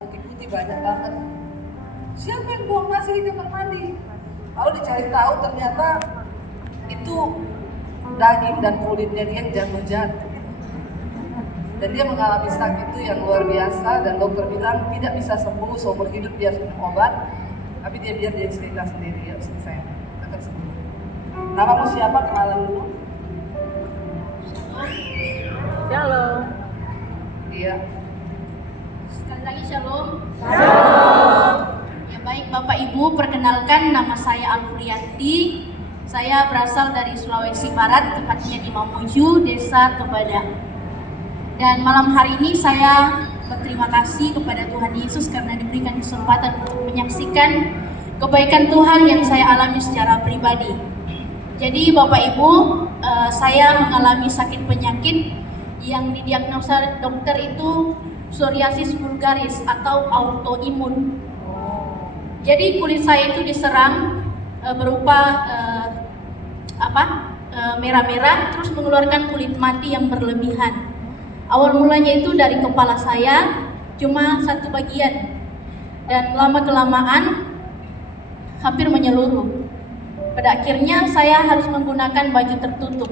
putih-putih banyak banget. Siapa yang buang nasi di kamar mandi? Lalu dicari tahu ternyata itu daging dan kulitnya dia yang jatuh-jatuh. Dan dia mengalami sakit itu yang luar biasa dan dokter bilang tidak bisa sembuh seumur hidup dia minum obat. Tapi dia biar dia cerita sendiri ya saya akan sembuh. Namamu siapa, kenalan dulu? Shalom. Iya. Sekali lagi shalom. Shalom. Ya baik Bapak Ibu, perkenalkan nama saya Alfrianti. Saya berasal dari Sulawesi Barat, tepatnya di Mamuju, Desa Tobada. Dan malam hari ini saya berterima kasih kepada Tuhan Yesus karena diberikan kesempatan untuk menyaksikan kebaikan Tuhan yang saya alami secara pribadi. Jadi Bapak Ibu, saya mengalami sakit penyakit yang didiagnosa dokter itu psoriasis vulgaris atau autoimun. Jadi kulit saya itu diserang berupa merah-merah, terus mengeluarkan kulit mati yang berlebihan. Awal mulanya itu dari kepala saya cuma satu bagian, dan lama-kelamaan hampir menyeluruh. Pada akhirnya saya harus menggunakan baju tertutup.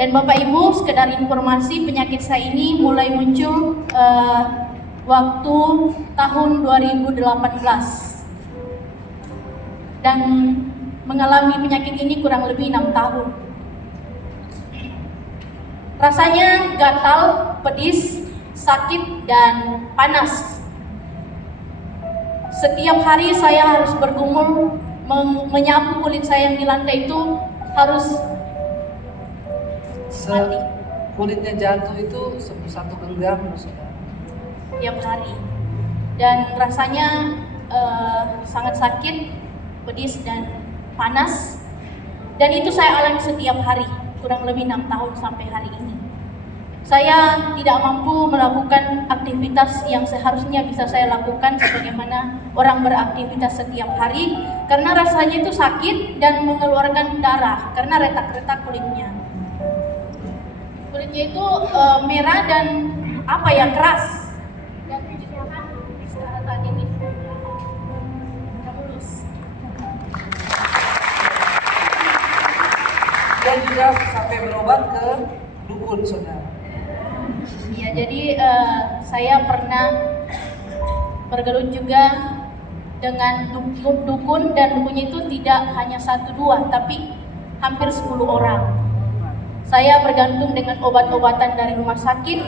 Dan Bapak Ibu, sekedar informasi, penyakit saya ini mulai muncul waktu tahun 2018 dan mengalami penyakit ini kurang lebih 6 tahun. Rasanya gatal, pedis, sakit, dan panas. Setiap hari saya harus bergumul menyapu kulit saya yang di lantai itu harus mati. Kulitnya jatuh itu satu genggam, saudara. Tiap hari. Dan rasanya sangat sakit, pedis, dan panas. Dan itu saya alami setiap hari, kurang lebih 6 tahun sampai hari ini. Saya tidak mampu melakukan aktivitas yang seharusnya bisa saya lakukan sebagaimana orang beraktivitas setiap hari karena rasanya itu sakit dan mengeluarkan darah karena retak-retak kulitnya. Kulitnya itu merah dan keras. Dan saat ini mulus. Dan juga sampai berobat ke dukun, saudara. Ya, jadi saya pernah bergelut juga dengan dukun, dan dukunnya itu tidak hanya 1-2 tapi hampir 10 orang. Saya bergantung dengan obat-obatan dari rumah sakit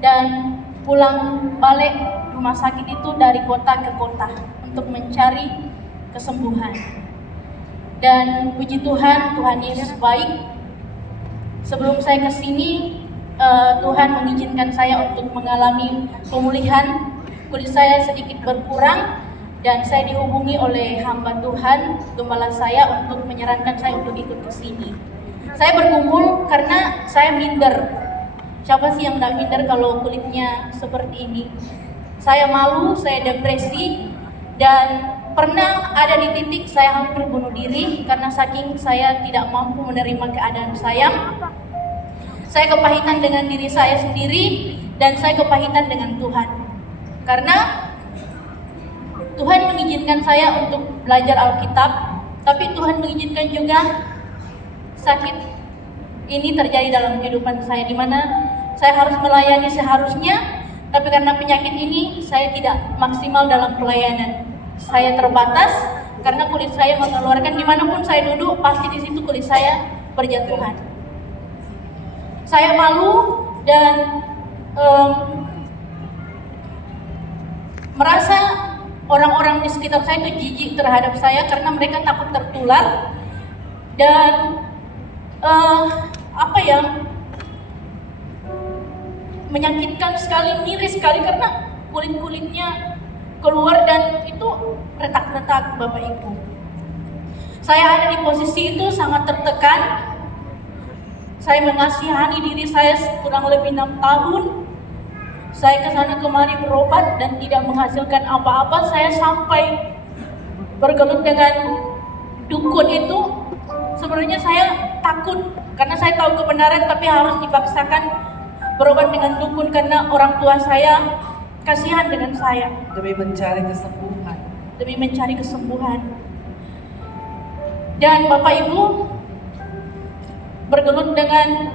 dan pulang balik rumah sakit itu dari kota ke kota untuk mencari kesembuhan. Dan puji Tuhan, Tuhan Yesus baik. Sebelum saya ke sini, Tuhan mengizinkan saya untuk mengalami pemulihan. Kulit saya sedikit berkurang dan saya dihubungi oleh hamba Tuhan, gembala saya, untuk menyarankan saya untuk ikut ke sini. Saya bergumul karena saya minder. Siapa sih yang tidak minder kalau kulitnya seperti ini? Saya malu, saya depresi, dan pernah ada di titik saya hampir bunuh diri karena saking saya tidak mampu menerima keadaan saya. Saya kepahitan dengan diri saya sendiri dan saya kepahitan dengan Tuhan. Karena Tuhan mengizinkan saya untuk belajar Alkitab, tapi Tuhan mengizinkan juga sakit ini terjadi dalam kehidupan saya, di mana saya harus melayani seharusnya, tapi karena penyakit ini saya tidak maksimal dalam pelayanan. Saya terbatas karena kulit saya mengeluarkan, dimanapun saya duduk pasti di situ kulit saya berjatuhan. Saya malu dan merasa orang-orang di sekitar saya itu jijik terhadap saya karena mereka takut tertular dan menyakitkan sekali, miris sekali karena kulit-kulitnya keluar dan itu retak-retak, Bapak Ibu. Saya ada di posisi itu sangat tertekan. Saya mengasihani diri saya kurang lebih 6 tahun. Saya kesana kemari berobat dan tidak menghasilkan apa-apa. Saya sampai bergelut dengan dukun itu. Sebenarnya saya takut karena saya tahu kebenaran, tapi harus dipaksakan berobat dengan dukun karena orang tua saya kasihan dengan saya demi mencari kesembuhan. Dan Bapak Ibu bergelut dengan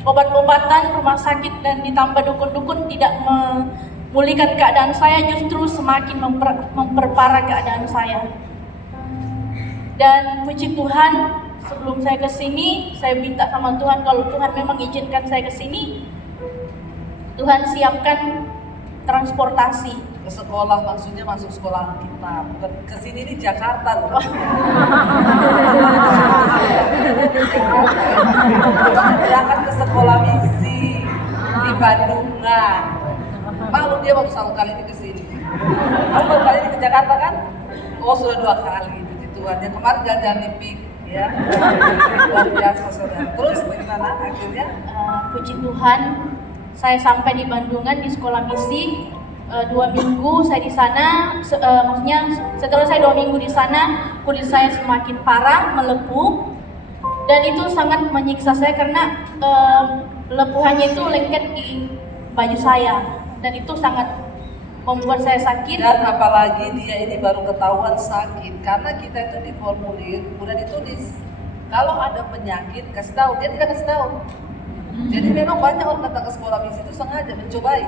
obat-obatan rumah sakit dan ditambah dukun-dukun tidak memulihkan keadaan saya, justru semakin memperparah keadaan saya. Dan puji Tuhan, sebelum saya ke sini, saya minta sama Tuhan kalau Tuhan memang izinkan saya ke sini, Tuhan siapkan transportasi. Ke sekolah, maksudnya masuk sekolah kita, bukan ke sini di Jakarta loh. Berangkat ke sekolah misi di Bandungan. Malu dia baru satu kali ini ke sini. Kamu baru kali ini ke Jakarta kan? Oh sudah 2 kali. Puji Tuhan. Yang kemarin jalan di PIK ya. Luar biasa saudara. Terus bagaimana akhirnya? Puji Tuhan, saya sampai di Bandungan di sekolah misi. 2 minggu saya di sana, maksudnya setelah saya 2 minggu di sana, kulit saya semakin parah, melepuh, dan itu sangat menyiksa saya karena lepuhannya itu lengket di baju saya, dan itu sangat membuat saya sakit. Dan apalagi dia ini baru ketahuan sakit, karena kita itu di formulir udah ditulis kalau ada penyakit kasih tahu, dia tidak kasih tahu. Jadi memang banyak orang datang ke sekolah misi itu sengaja mencobai.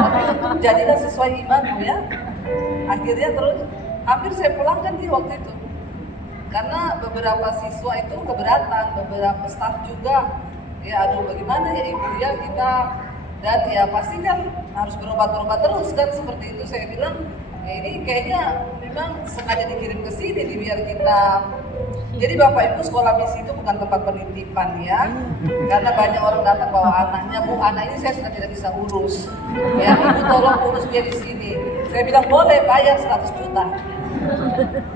Tapi jadilah sesuai imanmu ya. Akhirnya terus hampir saya pulangkan di waktu itu. Karena beberapa siswa itu keberatan, beberapa staf juga. Ya aduh bagaimana ya ibu ya kita, dan ya pasti kan harus berobat-obat terus kan seperti itu. Saya bilang ya ini kayaknya memang sengaja dikirim ke sini biar kita. Jadi Bapak Ibu, sekolah misi itu bukan tempat penitipan ya, karena banyak orang datang bawa anaknya, Bu anak ini saya sudah tidak bisa urus, ya Ibu tolong urus dia di sini. Saya bilang boleh bayar 100 juta,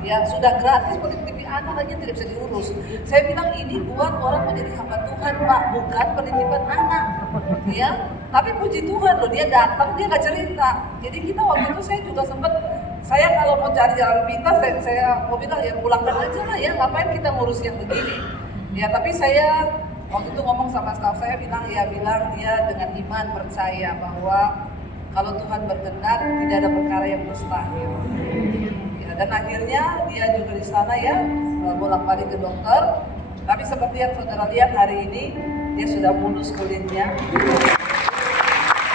ya sudah gratis penitipan anak aja tidak bisa diurus. Saya bilang ini buat orang menjadi hamba Tuhan Pak, bukan penitipan anak, ya. Tapi puji Tuhan loh dia datang dia nggak cerita. Jadi kita waktu itu saya juga sempat. Saya kalau mau cari jalan pintas, saya mau bilang ya pulangkan aja lah ya, ngapain kita ngurus yang begini. Ya tapi saya waktu itu ngomong sama staf saya bilang dia dengan iman percaya bahwa kalau Tuhan berkenan tidak ada perkara yang mustahil. Ya, dan akhirnya dia juga di sana ya bolak-balik ke dokter. Tapi seperti yang saudara lihat hari ini dia sudah mulus kulitnya.